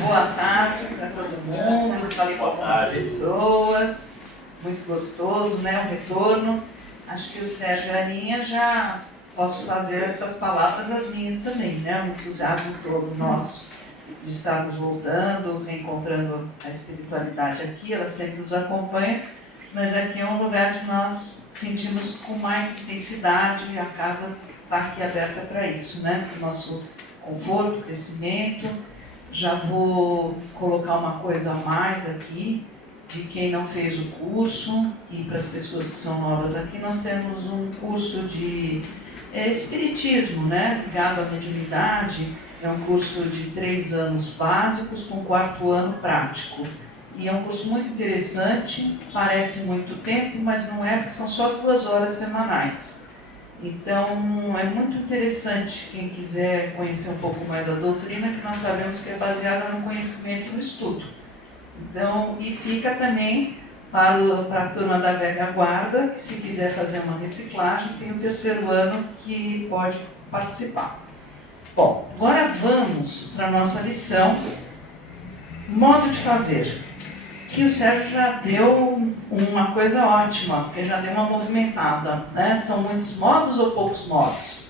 Boa tarde para todo mundo. Eu falei com algumas pessoas. Muito gostoso, né? O retorno. Acho que o Sérgio e a Aninha já posso fazer essas palavras as minhas também, né? O entusiasmo todo nosso de estarmos voltando, reencontrando a espiritualidade aqui. Ela sempre nos acompanha, mas aqui é um lugar que nós sentimos com mais intensidade e a casa está aqui aberta para isso, né? Para o nosso conforto, crescimento. Já vou colocar uma coisa a mais aqui, de quem não fez o curso, e para as pessoas que são novas aqui, nós temos um curso de espiritismo, né? Ligado à mediunidade. É um curso de 3 anos básicos com 4º ano prático. E é um curso muito interessante, parece muito tempo, mas não é, porque são só 2 horas semanais. Então, é muito interessante quem quiser conhecer um pouco mais a doutrina, que nós sabemos que é baseada no conhecimento e no estudo. Então, e fica também para a turma da velha guarda, que se quiser fazer uma reciclagem, tem o 3º ano que pode participar. Bom, agora vamos para a nossa lição, modo de fazer. Que o Sérgio já deu uma coisa ótima, porque já deu uma movimentada, né? São muitos modos ou poucos modos?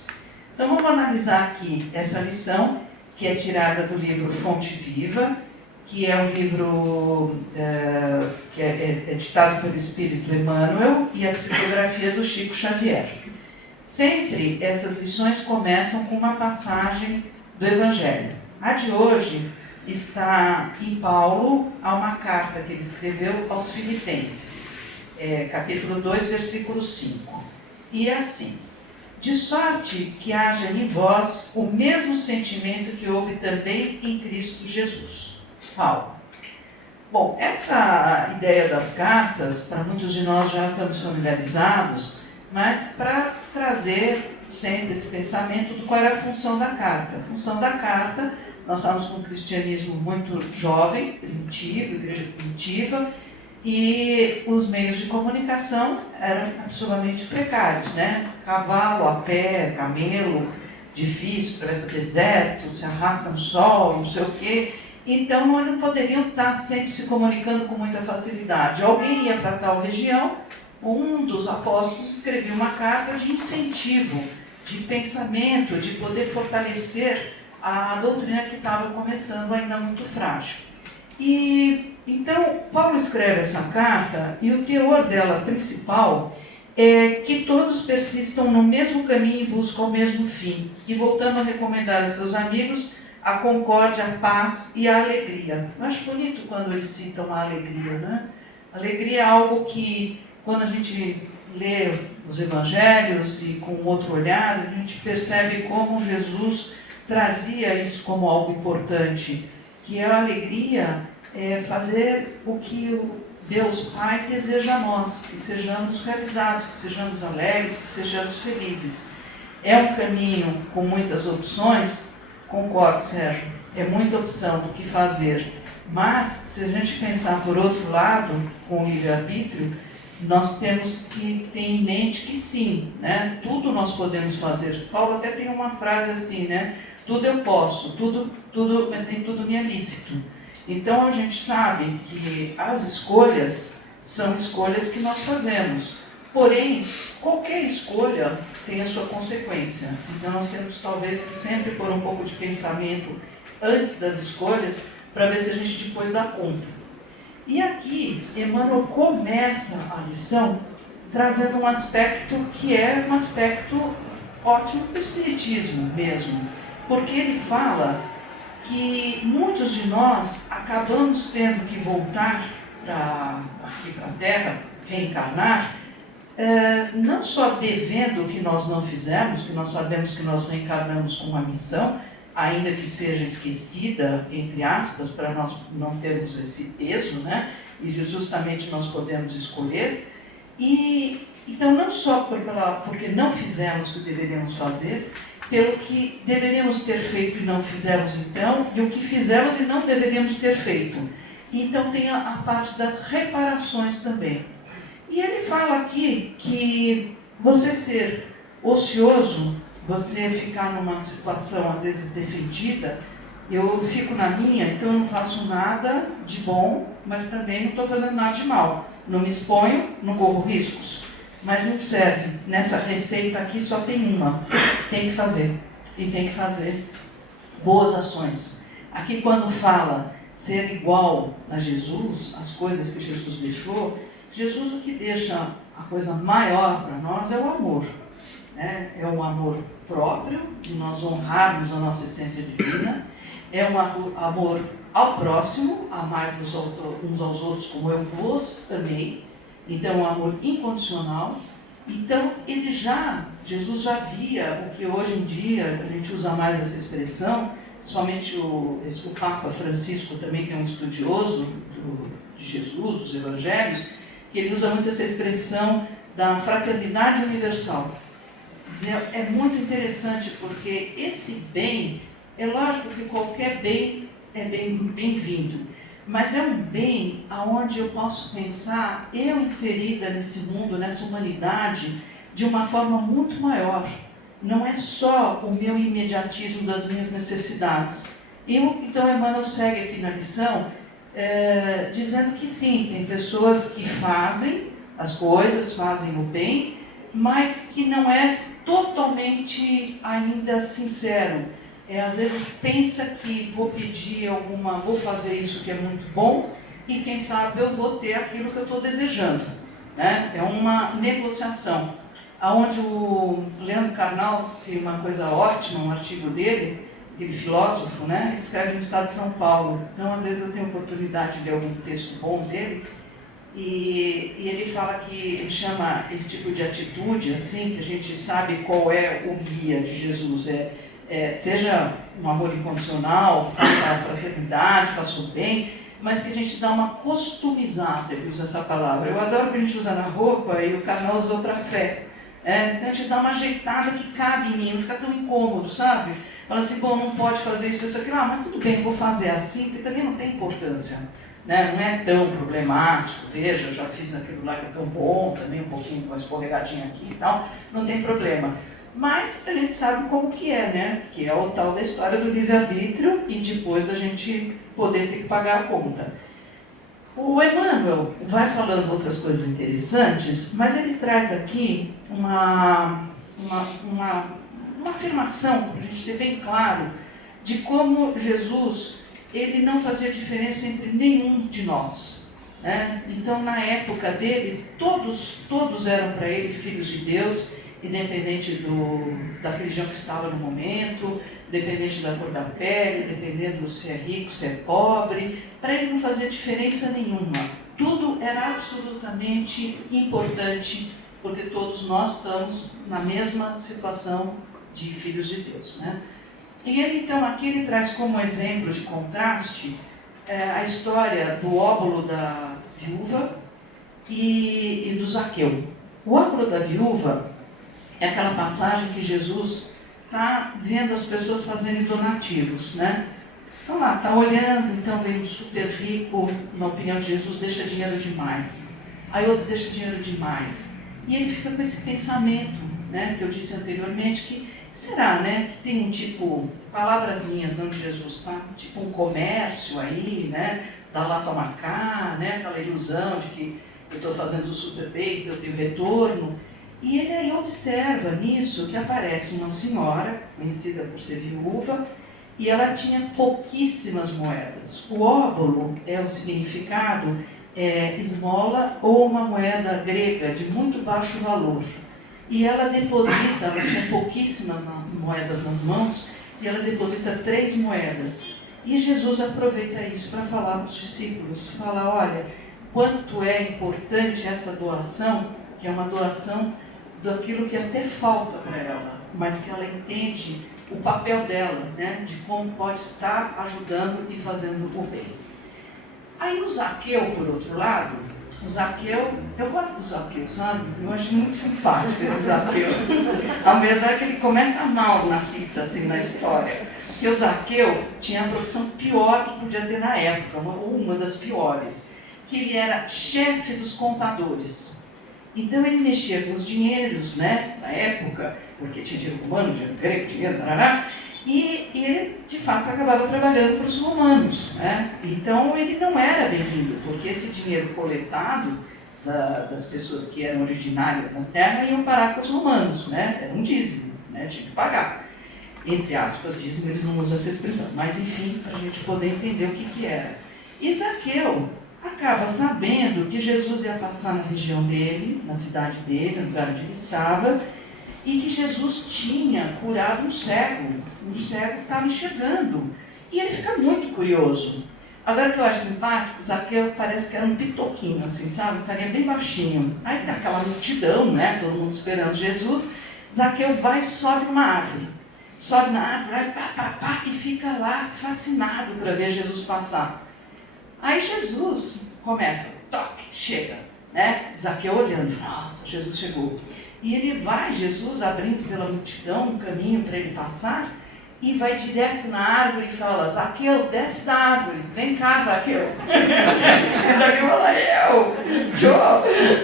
Então vamos analisar aqui essa lição, que é tirada do livro Fonte Viva, que é um livro que é ditado pelo Espírito Emmanuel e a psicografia do Chico Xavier. Sempre essas lições começam com uma passagem do Evangelho. A de hoje está em Paulo, a uma carta que ele escreveu aos Filipenses, capítulo 2, versículo 5. E é assim: de sorte que haja em vós o mesmo sentimento que houve também em Cristo Jesus. Paulo. Bom, essa ideia das cartas, para muitos de nós já estamos familiarizados, mas para trazer sempre esse pensamento do qual era a função da carta. A função da carta, nós estávamos com um cristianismo muito jovem, primitivo, igreja primitiva, e os meios de comunicação eram absolutamente precários, né? Cavalo, a pé, camelo, difícil, parece deserto, se arrasta no sol, não sei o quê. Então não poderiam estar sempre se comunicando com muita facilidade. Alguém ia para tal região, um dos apóstolos escrevia uma carta de incentivo, de pensamento, de poder fortalecer a doutrina que estava começando ainda muito frágil. E então Paulo escreve essa carta e o teor dela principal é que todos persistam no mesmo caminho e buscam o mesmo fim. E voltando a recomendar a seus amigos a concórdia, a paz e a alegria. Eu acho bonito quando eles citam a alegria, né? Alegria é algo que, quando a gente lê os evangelhos e com outro olhar, a gente percebe como Jesus trazia isso como algo importante, que é a alegria, fazer o que o Deus Pai deseja a nós, que sejamos realizados, que sejamos alegres, que sejamos felizes. É um caminho com muitas opções. Concordo, Sérgio, é muita opção do que fazer, mas se a gente pensar por outro lado, com o livre-arbítrio, nós temos que ter em mente que sim, né? Tudo nós podemos fazer. Paulo até tem uma frase assim, né? Tudo eu posso, tudo, mas nem tudo me é lícito. Então a gente sabe que as escolhas são escolhas que nós fazemos. Porém, qualquer escolha tem a sua consequência. Então nós temos talvez que sempre pôr um pouco de pensamento antes das escolhas para ver se a gente depois dá conta. E aqui, Emmanuel começa a lição trazendo um aspecto que é um aspecto ótimo para o espiritismo mesmo. Porque ele fala que muitos de nós acabamos tendo que voltar aqui para a Terra, reencarnar, não só devendo o que nós não fizemos, que nós sabemos que nós reencarnamos com uma missão, ainda que seja esquecida, entre aspas, para nós não termos esse peso, né? E justamente nós podemos escolher. E então não só porque não fizemos o que deveríamos fazer, pelo que deveríamos ter feito e não fizemos então, e o que fizemos e não deveríamos ter feito. Então tem a parte das reparações também. E ele fala aqui que você ser ocioso, você ficar numa situação às vezes defendida, Eu fico na minha, então eu não faço nada de bom, mas também não estou fazendo nada de mal. Não me exponho, não corro riscos. Mas não serve. Nessa receita aqui só tem uma. Tem que fazer. E tem que fazer boas ações. Aqui quando fala ser igual a Jesus, as coisas que Jesus deixou, Jesus o que deixa a coisa maior para nós é o amor. Né? É o amor próprio, de nós honrarmos a nossa essência divina, é um amor ao próximo, amar uns aos outros como eu vos amei, então um amor incondicional. Então Jesus já via o que hoje em dia a gente usa mais essa expressão, somente o Papa Francisco também, que é um estudioso de Jesus, dos Evangelhos, que ele usa muito essa expressão da fraternidade universal. É muito interessante porque esse bem, é lógico que qualquer bem é bem-vindo, mas é um bem aonde eu posso pensar, eu inserida nesse mundo, nessa humanidade, de uma forma muito maior. Não é só o meu imediatismo das minhas necessidades. Então Emmanuel segue aqui na lição, dizendo que sim, tem pessoas que fazem as coisas, fazem o bem, mas que não é totalmente ainda sincero. Às vezes pensa que vou fazer isso que é muito bom, e quem sabe eu vou ter aquilo que eu estou desejando. Né? É uma negociação. Onde o Leandro Carnal tem uma coisa ótima, um artigo dele, aquele filósofo, né? Ele escreve no estado de São Paulo. Então, às vezes eu tenho oportunidade de ler algum texto bom dele, e ele fala que ele chama esse tipo de atitude, assim, que a gente sabe qual é o guia de Jesus, seja um amor incondicional, faça a fraternidade, faça o bem, mas que a gente dá uma customizada, ele usa essa palavra. Eu adoro que a gente usa na roupa, e o Carnal usou para a fé. Então a gente dá uma ajeitada que cabe em mim, não fica tão incômodo, sabe? Fala assim, bom, não pode fazer isso, aquilo, mas tudo bem, vou fazer assim, porque também não tem importância. Né? Não é tão problemático, veja, eu já fiz aquilo lá que é tão bom, também um pouquinho com uma escorregadinha aqui e tal, não tem problema. Mas a gente sabe como que é, né? Que é o tal da história do livre-arbítrio e depois da gente poder ter que pagar a conta. O Emmanuel vai falando outras coisas interessantes, mas ele traz aqui uma afirmação, para a gente ter bem claro, de como Jesus ele não fazia diferença entre nenhum de nós. Né? Então, na época dele, todos eram para ele filhos de Deus, independente da religião que estava no momento, dependente da cor da pele, dependendo se é rico, se é pobre. Para ele não fazia diferença nenhuma. Tudo era absolutamente importante, porque todos nós estamos na mesma situação de filhos de Deus. Né? E ele, então, aqui ele traz como exemplo de contraste a história do óbolo da viúva e do Zaqueu. O óbolo da viúva é aquela passagem que Jesus está vendo as pessoas fazerem donativos, né? Então lá, está olhando, então vem um super rico, na opinião de Jesus, deixa dinheiro demais. Aí outro deixa dinheiro demais. E ele fica com esse pensamento, né, que eu disse anteriormente, que será, né, que tem um tipo, palavras minhas, não de Jesus, tá? Tipo um comércio aí, né, dá lá, toma cá, né, aquela ilusão de que eu estou fazendo super bem, que eu tenho retorno. E ele aí observa nisso que aparece uma senhora, conhecida por ser viúva, e ela tinha pouquíssimas moedas. O óbolo é o significado, esmola ou uma moeda grega de muito baixo valor. E ela deposita, ela tinha pouquíssimas moedas nas mãos, e ela deposita 3 moedas. E Jesus aproveita isso para falar para os discípulos, fala, olha, quanto é importante essa doação, que é uma doação daquilo que até falta para ela, mas que ela entende o papel dela, né, de como pode estar ajudando e fazendo o bem. Aí o Zaqueu, por outro lado, eu gosto do Zaqueu, sabe? Eu acho muito simpático esse Zaqueu. Apesar que ele começa mal na fita, assim, na história. Porque o Zaqueu tinha a profissão pior que podia ter na época, uma das piores, que ele era chefe dos contadores. Então ele mexia com os dinheiros, né, na época, porque tinha dinheiro romano, dinheiro grego, dinheiro, tarará, E ele, de fato, acabava trabalhando para os romanos, né? Então, ele não era bem-vindo, porque esse dinheiro coletado das pessoas que eram originárias da terra iam parar com os romanos, né? Era um dízimo, né? Tinha que pagar. Entre aspas, dízimo, eles não usam essa expressão, mas enfim, para a gente poder entender o que era. E Zaqueu acaba sabendo que Jesus ia passar na região dele, na cidade dele, no lugar onde ele estava, e que Jesus tinha curado um cego estava enxergando. E ele fica muito curioso. Agora que eu acho simpático, Zaqueu parece que era um pitoquinho, assim, sabe? Um carinha bem baixinho. Aí tem aquela multidão, né? Todo mundo esperando Jesus. Zaqueu vai e sobe uma árvore. Sobe na árvore, vai pá, pá, pá, e fica lá fascinado para ver Jesus passar. Aí Jesus começa, toque, chega, né? Zaqueu olhando, nossa, Jesus chegou. E ele vai, Jesus abrindo pela multidão um caminho para ele passar, e vai direto na árvore e fala, Zaqueu, desce da árvore, vem cá, Zaqueu. E Zaqueu fala,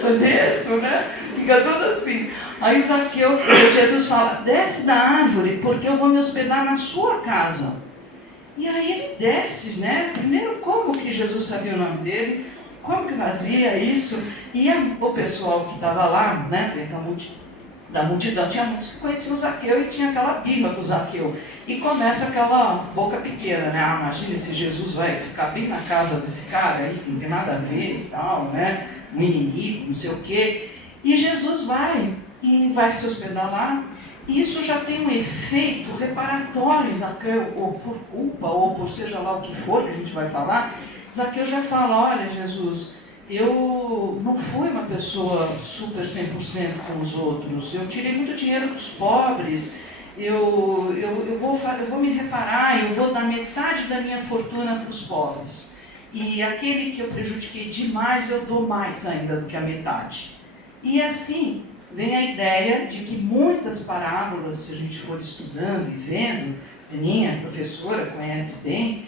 eu desço, né? Fica tudo assim. Aí Zaqueu, Jesus fala, desce da árvore, porque eu vou me hospedar na sua casa. E aí ele desce, né? Primeiro, como que Jesus sabia o nome dele? Como que fazia isso? E o pessoal que estava lá, né? Da multidão, tinha muitos que conheciam o Zaqueu e tinha aquela birra com o Zaqueu. E começa aquela boca pequena, né? Ah, imagina se Jesus vai ficar bem na casa desse cara aí, que não tem nada a ver e tal, né? Um inimigo, não sei o quê. E Jesus vai se hospedar lá. E isso já tem um efeito reparatório, Zaqueu, ou por culpa, ou por seja lá o que for que a gente vai falar. Zaqueu já fala, olha Jesus, eu não fui uma pessoa super 100% com os outros, eu tirei muito dinheiro dos pobres, eu vou me reparar, eu vou dar metade da minha fortuna para os pobres. E aquele que eu prejudiquei demais, eu dou mais ainda do que a metade. E assim vem a ideia de que muitas parábolas, se a gente for estudando e vendo, a minha professora conhece bem,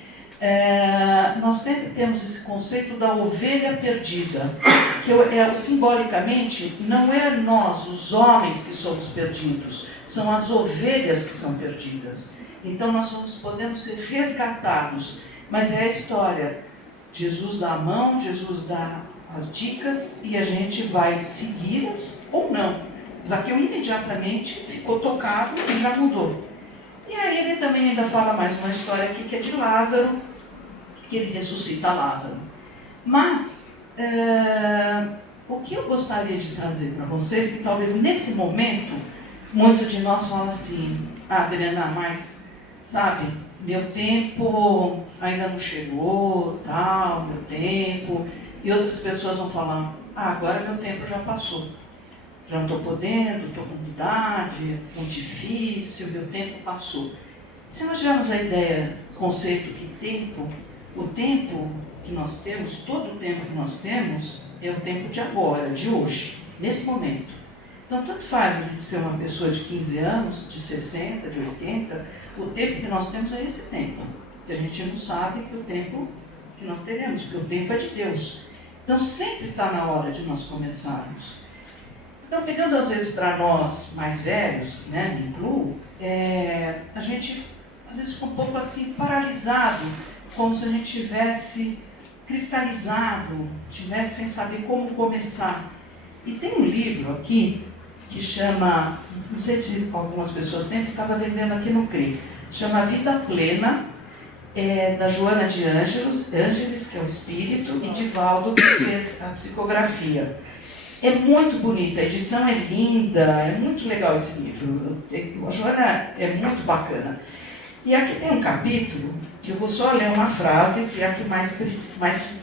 nós sempre temos esse conceito da ovelha perdida, que simbolicamente não é nós, os homens, que somos perdidos, são as ovelhas que são perdidas. Então nós podemos ser resgatados, mas é a história. Jesus dá a mão, Jesus dá as dicas e a gente vai segui-las ou não. Zaqueu imediatamente ficou tocado e já mudou. E aí ele também ainda fala mais uma história aqui que é de Lázaro, que ele ressuscita Lázaro. Mas o que eu gostaria de trazer para vocês, que talvez nesse momento, muito de nós fala assim, Adriana, mas, sabe, meu tempo ainda não chegou, tal, meu tempo, e outras pessoas vão falar, agora meu tempo já passou, já não estou podendo, estou com idade, muito difícil, meu tempo passou. Se nós tivermos a ideia, conceito que o tempo que nós temos, todo o tempo que nós temos, é o tempo de agora, de hoje, nesse momento. Então, tanto faz a gente ser uma pessoa de 15 anos, de 60, de 80, o tempo que nós temos é esse tempo. E a gente não sabe que o tempo que nós teremos, porque o tempo é de Deus. Então, sempre está na hora de nós começarmos. Então, pegando às vezes para nós mais velhos, né, me incluo, a gente às vezes fica um pouco assim paralisado, como se a gente tivesse cristalizado, tivesse sem saber como começar. E tem um livro aqui que chama, não sei se algumas pessoas têm, porque estava vendendo aqui no CRI, chama Vida Plena, da Joana de Ângeles, que é o espírito, e Divaldo, que fez a psicografia. É muito bonita, a edição é linda, é muito legal esse livro. A Joana é muito bacana. E aqui tem um capítulo, que eu vou só ler uma frase, que é a que mais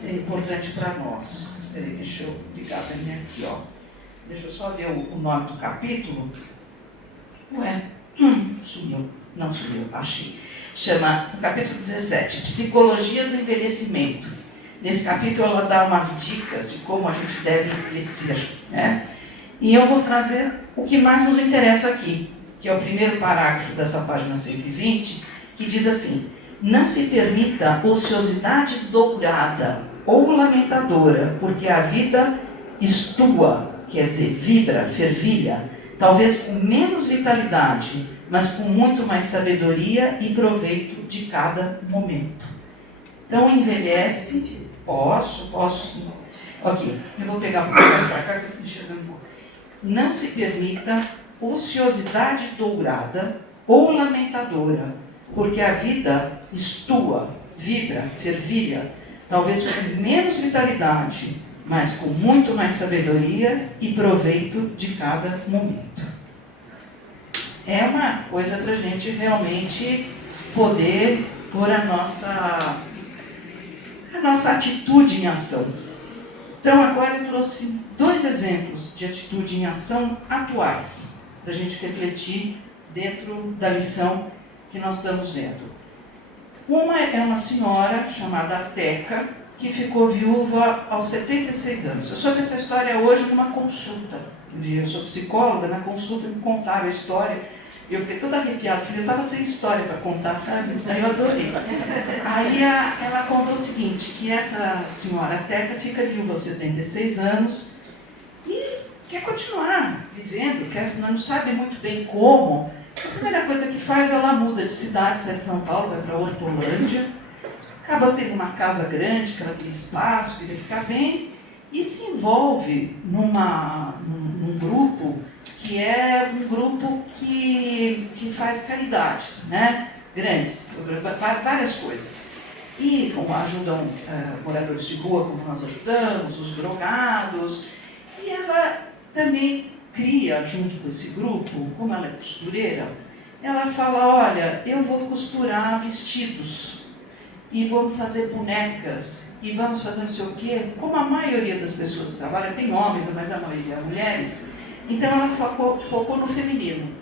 importante para nós. Espera aí, deixa eu ligar para mim aqui, ó. Deixa eu só ver o nome do capítulo. Sumiu. Não sumiu, achei. Chama, o capítulo 17, Psicologia do Envelhecimento. Nesse capítulo ela dá umas dicas de como a gente deve envelhecer, né? E eu vou trazer o que mais nos interessa aqui, que é o primeiro parágrafo dessa página 120, que diz assim: não se permita ociosidade dourada ou lamentadora, porque a vida estua, quer dizer, vibra, fervilha, talvez com menos vitalidade, mas com muito mais sabedoria e proveito de cada momento. Então, envelhece, posso. Ok, eu vou pegar um pouco mais para cá que eu estou enxergando um pouco. Não se permita ociosidade dourada ou lamentadora, porque a vida estua, vibra, fervilha, talvez com menos vitalidade, mas com muito mais sabedoria e proveito de cada momento. É uma coisa para a gente realmente poder pôr a nossa atitude em ação. Então, agora eu trouxe 2 exemplos de atitude em ação atuais, para a gente refletir dentro da lição que nós estamos vendo. Uma é uma senhora chamada Teca, que ficou viúva aos 76 anos. Eu soube essa história hoje numa consulta. Eu sou psicóloga, na consulta me contaram a história. Eu fiquei toda arrepiada, porque eu estava sem história para contar, sabe? Aí eu adorei. Aí ela contou o seguinte, que essa senhora Teca fica viúva aos 76 anos e quer continuar vivendo, não sabe muito bem como. A primeira coisa que faz, ela muda de cidade, sai de São Paulo, vai para Hortolândia, acaba tendo uma casa grande, que ela tem espaço, queria ficar bem, e se envolve num grupo que é um grupo que faz caridades, né? Grandes, várias coisas. E ajudam moradores de rua, como nós ajudamos, os drogados, e ela também cria, junto com esse grupo, como ela é costureira, ela fala, olha, eu vou costurar vestidos, e vou fazer bonecas, e vamos fazer não sei o quê. Como a maioria das pessoas que trabalham, tem homens, mas a maioria é mulheres, então ela focou no feminino,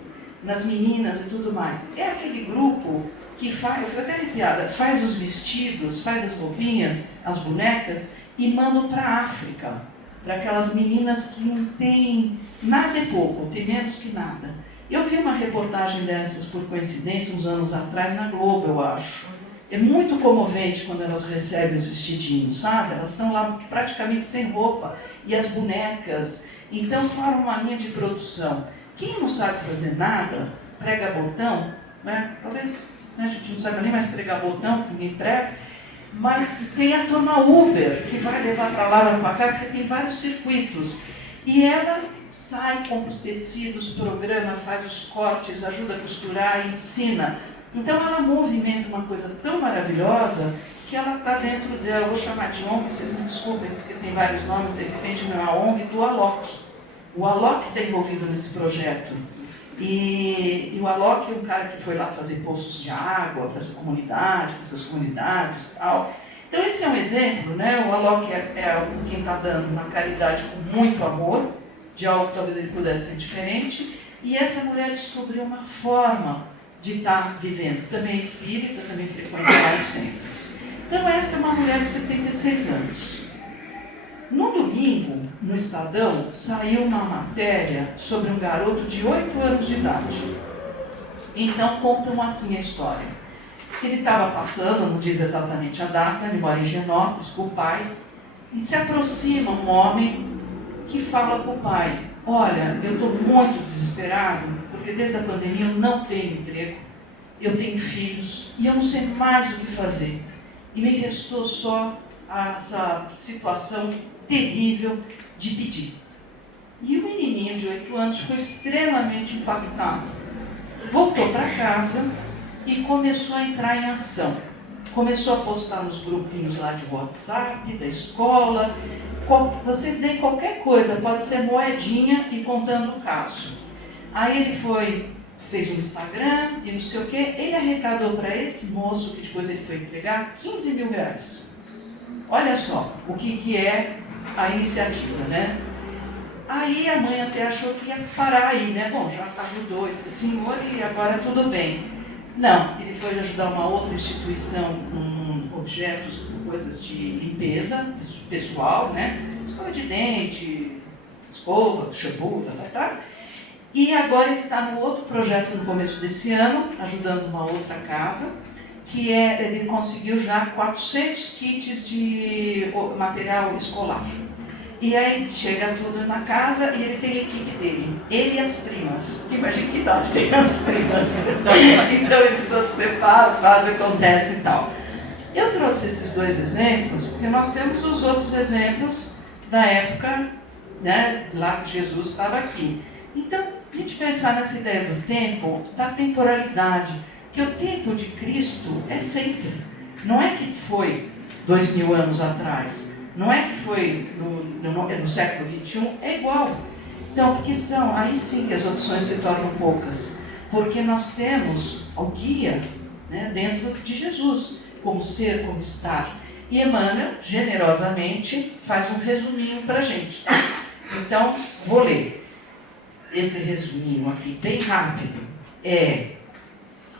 nas meninas e tudo mais. É aquele grupo que faz, eu fui até arrepiada, faz os vestidos, faz as roupinhas, as bonecas, e mandam para a África, para aquelas meninas que não têm nada é pouco, tem menos que nada. Eu vi uma reportagem dessas, por coincidência, uns anos atrás, na Globo, eu acho. É muito comovente quando elas recebem os vestidinhos, sabe? Elas estão lá praticamente sem roupa, e as bonecas. Então, formam uma linha de produção. Quem não sabe fazer nada, prega botão, né? Talvez a gente não saiba nem mais pregar botão, porque ninguém prega, mas tem a turma Uber, que vai levar para lá, para cá, porque tem vários circuitos. E ela sai, compra os tecidos, programa, faz os cortes, ajuda a costurar, ensina. Então ela movimenta uma coisa tão maravilhosa que ela está dentro dela. Eu vou chamar de ONG, vocês me desculpem, porque tem vários nomes, de repente não é a ONG, do Alok. O Alok está envolvido nesse projeto. E o Alok é um cara que foi lá fazer poços de água para essa comunidade, para essas comunidades e tal. Então esse é um exemplo, né? O Alok é quem está dando uma caridade com muito amor, de algo que talvez ele pudesse ser diferente, e essa mulher descobriu uma forma de estar vivendo. Também é espírita, também frequenta lá o centro. Então essa é uma mulher de 76 anos. No domingo, no Estadão, saiu uma matéria sobre um garoto de 8 anos de idade. Então contam assim a história. Ele estava passando, não diz exatamente a data, ele mora em Genópolis com o pai, e se aproxima um homem que fala com o pai, olha, eu estou muito desesperado, porque desde a pandemia eu não tenho emprego, eu tenho filhos, e eu não sei mais o que fazer. E me restou só essa situação terrível de pedir. E o menininho de 8 anos ficou extremamente impactado. Voltou para casa e começou a entrar em ação. Começou a postar nos grupinhos lá de WhatsApp, da escola. Vocês deem qualquer coisa, pode ser moedinha e contando o caso. Aí ele fez um Instagram e não sei o quê. Ele arrecadou para esse moço, que depois ele foi entregar, 15 mil reais. Olha só o que é a iniciativa, né? Aí a mãe até achou que ia parar aí, né? Bom, já ajudou esse senhor e agora tudo bem. Não, ele foi ajudar uma outra instituição com objetos, com coisas de limpeza pessoal, né? Escova de dente, escova, shampoo, tá. E agora ele está no outro projeto no começo desse ano, ajudando uma outra casa, que ele conseguiu já 400 kits de material escolar. E aí chega tudo na casa e ele tem a equipe dele, ele e as primas. Imagina que idade tem as primas. Então eles todos separam, fazem, acontece e tal. Eu trouxe esses dois exemplos porque nós temos os outros exemplos da época, né, lá que Jesus estava aqui. Então, a gente pensar nessa ideia do tempo, da temporalidade, que o tempo de Cristo é sempre. Não é que foi 2000 anos atrás, não é que foi no século XXI, é igual. Então, porque aí sim que as opções se tornam poucas, porque nós temos o guia, né, dentro de Jesus, como ser, como estar. E Emmanuel, generosamente, faz um resuminho para a gente. Tá? Então, vou ler esse resuminho aqui, bem rápido.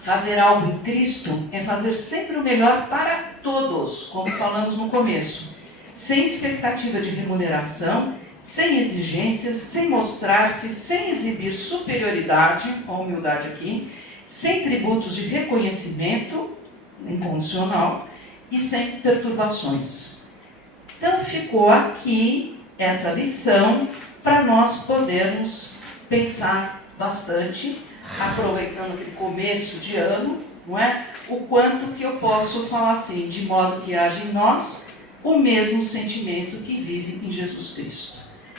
Fazer algo em Cristo é fazer sempre o melhor para todos, como falamos no começo, sem expectativa de remuneração, sem exigências, sem mostrar-se, sem exibir superioridade, com humildade aqui, sem tributos de reconhecimento incondicional e sem perturbações. Então ficou aqui essa lição para nós podermos pensar bastante, aproveitando aquele começo de ano, não é? O quanto que eu posso falar assim, de modo que haja em nós o mesmo sentimento que vive em Jesus Cristo.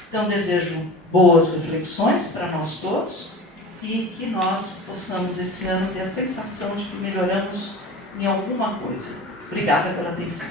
Então desejo boas reflexões para nós todos e que nós possamos esse ano ter a sensação de que melhoramos em alguma coisa. Obrigada pela atenção.